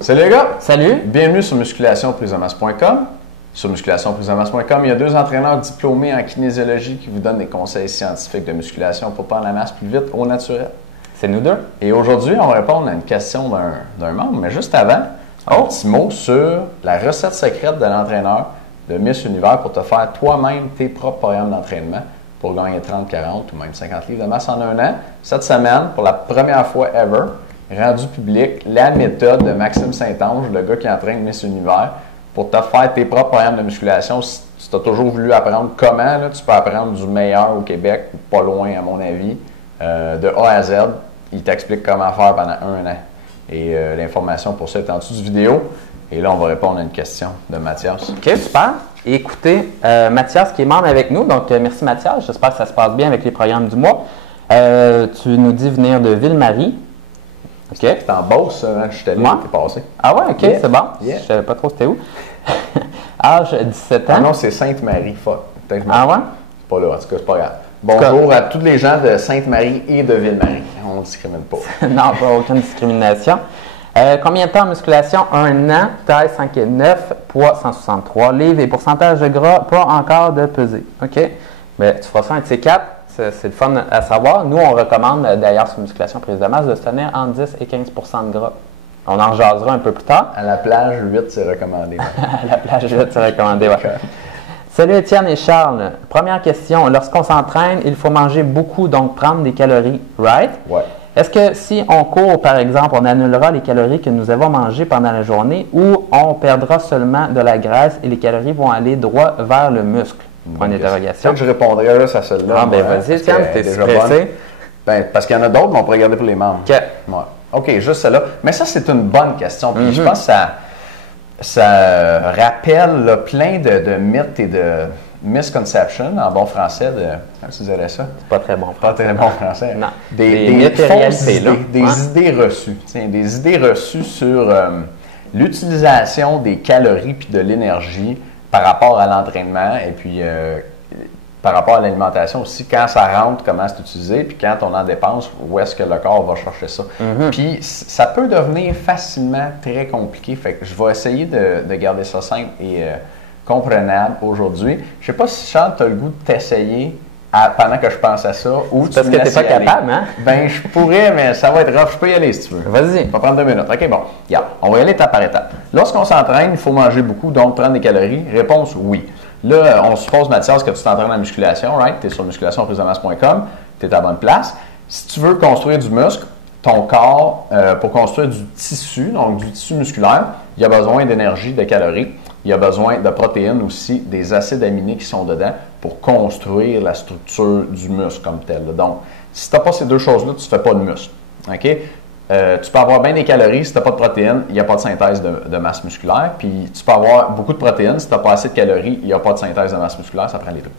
Salut les gars! Salut! Bienvenue sur musculationprisemasse.com. Sur musculationprisemasse.com, il y a deux entraîneurs diplômés en kinésiologie qui vous donnent des conseils scientifiques de musculation pour prendre la masse plus vite au naturel. C'est nous deux. Et aujourd'hui, on va répondre à une question d'un membre, mais juste avant, un petit mot sur la recette secrète de l'entraîneur de Miss Univers pour te faire toi-même tes propres programmes d'entraînement pour gagner 30, 40 ou même 50 livres de masse en un an. Cette semaine, pour la première fois ever, rendu public, la méthode de Maxime Saint-Onge, le gars qui entraîne Miss Univers, pour te faire tes propres programmes de musculation. Si tu as toujours voulu apprendre comment, là, tu peux apprendre du meilleur au Québec, pas loin à mon avis, de A à Z. Il t'explique comment faire pendant un an. Et l'information pour ça est en dessous du vidéo. Et là, on va répondre à une question de Mathias. OK, super. Et écoutez, Mathias qui est membre avec nous, donc merci Mathias, j'espère que ça se passe bien avec les programmes du mois. Tu nous dis venir de Ville-Marie. OK. C'est en Beauce, je suis allé, t'es passé. Ah ouais, OK, Yeah. c'est bon. Yeah. Je ne savais pas trop c'était où. Âge 17 ans. Ah non, c'est Sainte-Marie. Fuck. Ah ouais? C'est pas là, en tout cas, c'est pas grave. Bonjour à tous les gens de Sainte-Marie et de Ville-Marie. On ne discrimine pas. Non, pas aucune discrimination. Combien de temps en musculation? Un an, taille 5 et 9, poids 163 livres et pourcentage de gras, pas encore de pesée. OK? Mais tu feras ça un de ces quatre. C'est le fun à savoir. Nous, on recommande d'ailleurs sur Musculation Prise de masse de se tenir entre 10 et 15 de gras. On en jasera un peu plus tard. À la plage, 8, c'est recommandé. À la plage, 8, c'est recommandé, ouais. Salut Étienne et Charles. Première question. Lorsqu'on s'entraîne, il faut manger beaucoup, donc prendre des calories, right? Ouais. Est-ce que si on court, par exemple, on annulera les calories que nous avons mangées pendant la journée ou on perdra seulement de la graisse et les calories vont aller droit vers le muscle? Point d'interrogation. Je répondrai juste à celle-là. Ah, ben vas-y, Étienne, t'es stressé? Ben, parce qu'il y en a d'autres, mais on pourrait regarder pour les membres. OK. Ouais. OK, juste celle-là. Mais ça, c'est une bonne question. Puis je pense que ça rappelle là, plein de mythes et de misconceptions, en bon français, comment tu dirais ça? C'est pas très bon. Pas très bon français. Non. Des mythes et fausses réalités, idées, là. des idées reçues. Tiens, des idées reçues sur l'utilisation des calories puis de l'énergie par rapport à l'entraînement et puis par rapport à l'alimentation aussi, quand ça rentre, comment c'est utilisé, puis quand on en dépense, où est-ce que le corps va chercher ça. Puis ça peut devenir facilement très compliqué, fait que je vais essayer de garder ça simple et comprenable aujourd'hui. Je sais pas si Charles, tu as le goût de t'essayer pendant que je pense à ça, ou tu Parce me que tu n'es laisses pas y aller. capable, hein? Ben, je pourrais, mais ça va être rough. Je peux y aller si tu veux. Vas-y. Ça va prendre 2 minutes. OK, bon. Regarde, on va y aller étape par étape. Lorsqu'on s'entraîne, il faut manger beaucoup, donc prendre des calories. Réponse, oui. Là, on suppose, Mathias, que tu t'entraînes en musculation, right? Tu es sur musculationprisemasse.com, tu es à la bonne place. Si tu veux construire du muscle, ton corps, pour construire du tissu, donc du tissu musculaire, il y a besoin d'énergie, de calories. Il y a besoin de protéines aussi, des acides aminés qui sont dedans pour construire la structure du muscle comme tel. Donc, si tu n'as pas ces deux choses-là, tu ne fais pas de muscle. OK? Tu peux avoir bien des calories, si tu n'as pas de protéines, il n'y a pas de synthèse de masse musculaire. Puis tu peux avoir beaucoup de protéines, si tu n'as pas assez de calories, il n'y a pas de synthèse de masse musculaire, ça prend les deux.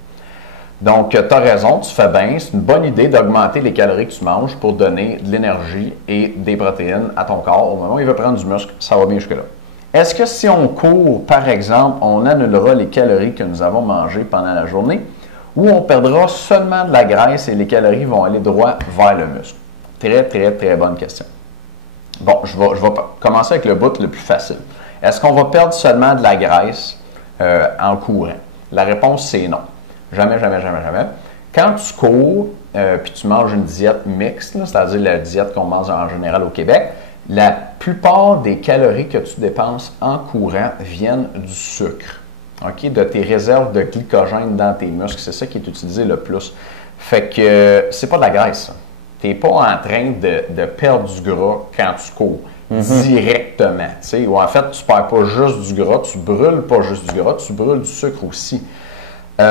Donc, tu as raison, tu fais bien. C'est une bonne idée d'augmenter les calories que tu manges pour donner de l'énergie et des protéines à ton corps. Au moment où il veut prendre du muscle, ça va bien jusque-là. Est-ce que si on court, par exemple, on annulera les calories que nous avons mangées pendant la journée ou on perdra seulement de la graisse et les calories vont aller droit vers le muscle? Très, très, très bonne question. Bon, je vais commencer avec le bout le plus facile. Est-ce qu'on va perdre seulement de la graisse en courant? La réponse, c'est non. Jamais, jamais, jamais, jamais. Quand tu cours puis tu manges une diète mixte, c'est-à-dire la diète qu'on mange en général au Québec, la plupart des calories que tu dépenses en courant viennent du sucre, okay? De tes réserves de glycogène dans tes muscles. C'est ça qui est utilisé le plus. Fait que c'est pas de la graisse, ça. Tu n'es pas en train de perdre du gras quand tu cours directement. T'sais. Ou en fait, tu ne perds pas juste du gras, tu ne brûles pas juste du gras, tu brûles du sucre aussi. Il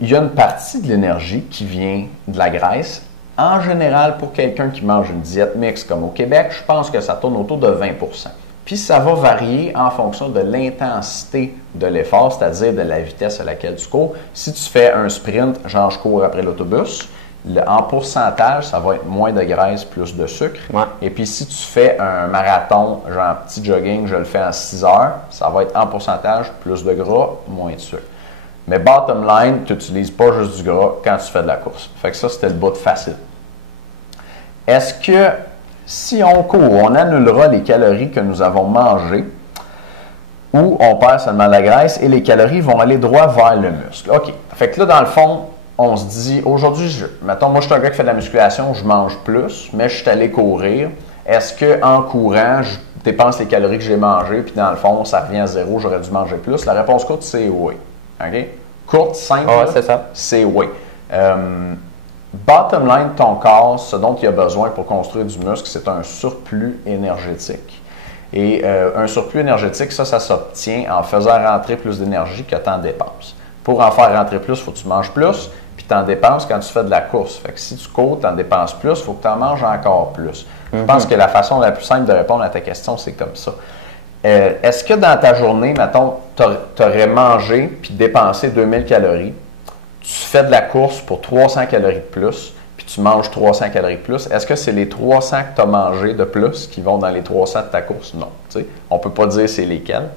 y a une partie de l'énergie qui vient de la graisse. En général, pour quelqu'un qui mange une diète mixte comme au Québec, je pense que ça tourne autour de 20 %. Puis ça va varier en fonction de l'intensité de l'effort, c'est-à-dire de la vitesse à laquelle tu cours. Si tu fais un sprint, genre je cours après l'autobus, en pourcentage, ça va être moins de graisse, plus de sucre. Ouais. Et puis si tu fais un marathon, genre petit jogging, je le fais en 6 heures, ça va être en pourcentage, plus de gras, moins de sucre. Mais bottom line, tu n'utilises pas juste du gras quand tu fais de la course. Fait que ça, c'était le bout de facile. Est-ce que Si on court, on annulera les calories que nous avons mangées ou on perd seulement la graisse et les calories vont aller droit vers le muscle. OK. Fait que là, dans le fond, on se dit, aujourd'hui, mettons, moi, je suis un gars qui fait de la musculation, je mange plus, mais je suis allé courir. Est-ce qu'en courant, je dépense les calories que j'ai mangées, puis dans le fond, ça revient à zéro, j'aurais dû manger plus? La réponse courte, c'est oui. OK? Courte, simple, c'est ça. C'est oui. Bottom line de ton corps, ce dont il a besoin pour construire du muscle, c'est un surplus énergétique. Et un surplus énergétique, ça s'obtient en faisant rentrer plus d'énergie que tu en dépenses. Pour en faire rentrer plus, il faut que tu manges plus, puis tu en dépenses quand tu fais de la course. Fait que si tu cours, tu en dépenses plus, il faut que tu en manges encore plus. Je pense que la façon la plus simple de répondre à ta question, c'est comme ça. Est-ce que dans ta journée, mettons, tu aurais mangé puis dépensé 2000 calories, tu fais de la course pour 300 calories de plus, puis tu manges 300 calories de plus, est-ce que c'est les 300 que tu as mangé de plus qui vont dans les 300 de ta course? Non. On ne peut pas dire c'est lesquels.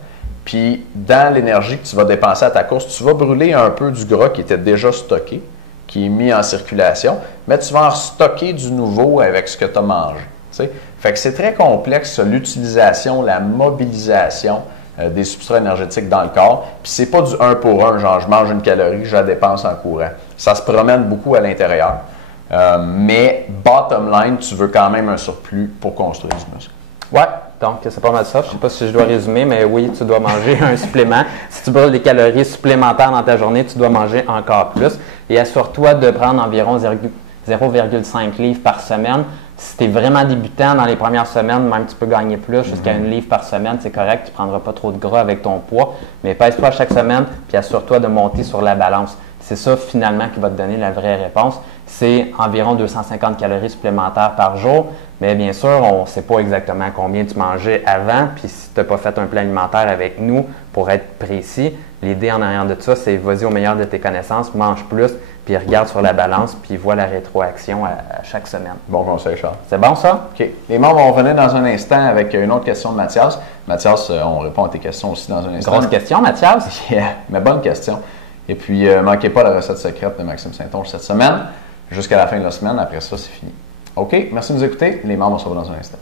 Puis, dans l'énergie que tu vas dépenser à ta course, tu vas brûler un peu du gras qui était déjà stocké, qui est mis en circulation, mais tu vas en stocker du nouveau avec ce que tu as mangé. T'sais? Fait que c'est très complexe, l'utilisation, la mobilisation des substrats énergétiques dans le corps. Puis, c'est pas du 1 pour 1, genre je mange une calorie, je la dépense en courant. Ça se promène beaucoup à l'intérieur. Mais, bottom line, tu veux quand même un surplus pour construire du muscle. Ouais, donc c'est pas mal ça. Je ne sais pas si je dois résumer, mais oui, tu dois manger un supplément. Si tu brûles des calories supplémentaires dans ta journée, tu dois manger encore plus. Et assure-toi de prendre environ 0,5 livres par semaine. Si tu es vraiment débutant dans les premières semaines, même tu peux gagner plus, jusqu'à 1 livre par semaine, c'est correct, tu ne prendras pas trop de gras avec ton poids. Mais pèse-toi chaque semaine, puis assure-toi de monter sur la balance. C'est ça finalement qui va te donner la vraie réponse. C'est environ 250 calories supplémentaires par jour. Mais bien sûr, on ne sait pas exactement combien tu mangeais avant. Puis si tu n'as pas fait un plan alimentaire avec nous pour être précis, l'idée en arrière de ça, c'est vas-y au meilleur de tes connaissances, mange plus, puis regarde sur la balance, puis vois la rétroaction à chaque semaine. Bon conseil, Charles. C'est bon ça? OK. Les membres vont revenir dans un instant avec une autre question de Mathias. Mathias, on répond à tes questions aussi dans un instant. Grosse question, Mathias? Yeah, mais bonne question. Et puis, ne manquez pas la recette secrète de Maxime Saint-Onge cette semaine. Jusqu'à la fin de la semaine. Après ça, c'est fini. OK, merci de nous écouter. Les membres, on se revoit dans un instant.